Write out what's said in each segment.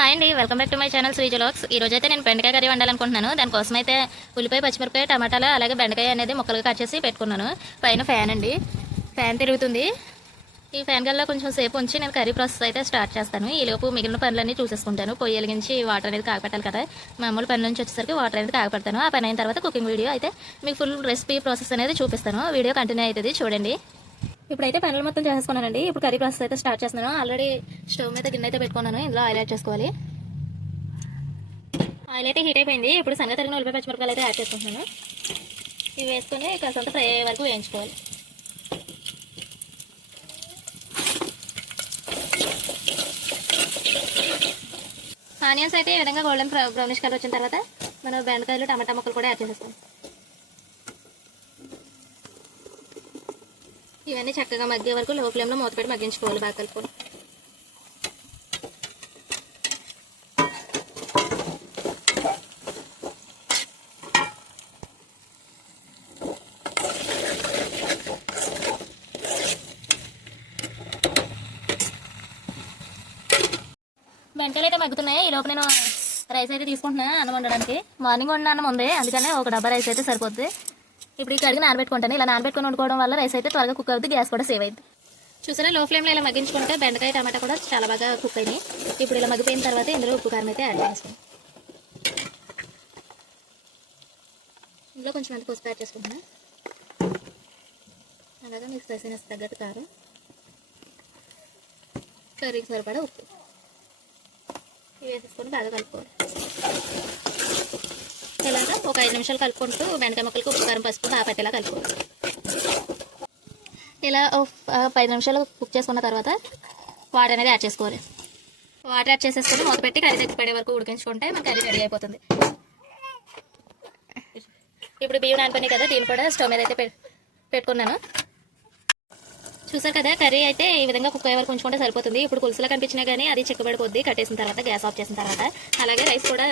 Hi అండి, welcome back to my channel Sreeja vlogs. ఈ రోజు అయితే నేను బెండకాయ కర్రీ వండాలనుకుంటున్నాను. దానికోసం అయితే ఉల్లిపాయ, పచ్చిమిరపకాయ, టమాటాలు అలాగే బెండకాయ అనేది ముక్కలుగా కట్ చేసి పెట్టుకున్నాను. పైన ఫ్యాన్ అండి, ఫ్యాన్ తిరుగుతుంది. ఈ ఫ్యాన్ గల్లో కొంచెం సేపు ఉంచి నేను కర్రీ ప్రాసెస్ అయితే స్టార్ట్ చేస్తాను. ఈలోపు మిగిలిన పనులన్నీ చూసేసుకుంటాను. పొయ్యి వెలిగించి వాటర్ అనేది కాగపెట్టాలి కదా. మామూలు పని నుంచి వచ్చేసరికి వాటర్ అనేది కాగపెడతాను. ఆ పని అయిన తర్వాత కుకింగ్ వీడియో అయితే మీకు ఫుల్ రెసిపీ ప్రాసెస్ అనేది చూపిస్తాను. వీడియో కంటిన్యూ అవుతుంది, చూడండి. ఇప్పుడైతే పనులు మొత్తం చేసేసుకున్నానండి. ఇప్పుడు కర్రీ ప్రాసెస్ అయితే స్టార్ట్ చేస్తున్నాను. ఆల్రెడీ స్టవ్ మీద గిన్నె అయితే పెట్టుకున్నాను. ఇందులో ఆయిల్ యాడ్ చేసుకోవాలి. ఆయిల్ అయితే హీట్ అయిపోయింది. ఇప్పుడు సంగతి తరిగిన ఉల్లిపాయ, పచ్చిమిరపకాయలు అయితే యాడ్ చేసుకుంటున్నాను. ఇవి వేసుకొని కాసంత ఫ్రై అయ్యే వరకు వేయించుకోవాలి. ఆనియన్స్ అయితే ఈ విధంగా గోల్డెన్ బ్రౌనిష్ కలర్ వచ్చిన తర్వాత మనం బెండకాయలు, టమాటా ముక్కలు కూడా యాడ్ చేసేస్తాం. ఇవన్నీ చక్కగా మగ్గే వరకు లో ఫ్లేమ్లో మూత పెట్టి మగ్గించుకోవాలి. బాగా కలుపుకొని బెండకాయలు అయితే మగ్గుతున్నాయి. ఈ లోపు నేను రైస్ అయితే తీసుకుంటున్నాను అన్నం వండడానికి. మార్నింగ్ వండిన అన్నం ఉంది, అందుకనే ఒక డబ్బా రైస్ అయితే సరిపోద్ది. ఇప్పుడు ఈ కడిగి నానబెట్టుకుంటాను. ఇలా నానబెట్టుకుని వండుకోవడం వల్ల రైస్ అయితే త్వరగా కుక్ అవుతుంది, గ్యాస్ కూడా సేవ్ అయింది. చూసారా, లో ఫ్లేమ్లో ఇలా మగ్గించుకుంటే బెండకాయ, టమాటా కూడా చాలా బాగా కుక్ అయినాయి. ఇప్పుడు ఇలా మగ్గిపోయిన తర్వాత ఇందులో ఉప్పు, కారం అయితే యాడ్ చేసుకుంటాం. ఇందులో కొంచెం అంత పసుపు యాడ్ చేసుకుంటున్నాను. అలాగే మీకు స్పైసీనెస్ తగ్గట్టు కారం, కర్రీకి సరిపడా ఉప్పు ఇవి వేసేసుకొని బాగా కలుపుకోవాలి. ఇలాగా ఒక 5 నిమిషాలు కలుపుకుంటూ బెండకాయ ముక్కలకి ఉప్పు, కారం, పసుపు బాగా పట్టేలా కలుపుకోవాలి. ఇలా 5 నిమిషాలు కుక్ చేసుకున్న తర్వాత వాటర్ అనేది యాడ్ చేసుకోవాలి. వాటర్ యాడ్ చేసేసుకొని మూత పెట్టి కర్రీ దగ్గర పడే వరకు ఉడికించుకుంటే మన కర్రీ రెడీ అయిపోతుంది. ఇప్పుడు బియ్యం నానుకొని కదా, దీన్ని కూడా స్టవ్ మీద అయితే పెట్టుకున్నాను. చూసారు కదా, కర్రీ అయితే ఈ విధంగా కుక్ అయ్యే వరకు ఉంచుకుంటే సరిపోతుంది. ఇప్పుడు పులుసులా కనిపించినా కానీ అది చిక్కబడిపోద్ది కట్టేసిన తర్వాత, గ్యాస్ ఆఫ్ చేసిన తర్వాత. అలాగే రైస్ కూడా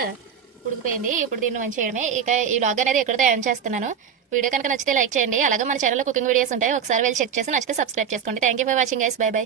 ఉడికిపోయింది. ఇప్పుడు దీన్ని మంచి చేయడమే. ఇక ఈ వ్లాగ్ అనేది ఎక్కడితో ఎండ్ చేస్తున్నాను. వీడియో కనుక నచ్చితే లైక్ చేయండి. అలాగే మన ఛానల్లో కుకింగ్ వీడియోస్ ఉంటాయి, ఒకసారి వెళ్ళి చెక్ చేసి నచ్చితే సబ్స్క్రైబ్ చేసుకోండి. Thank you for watching guys. By by.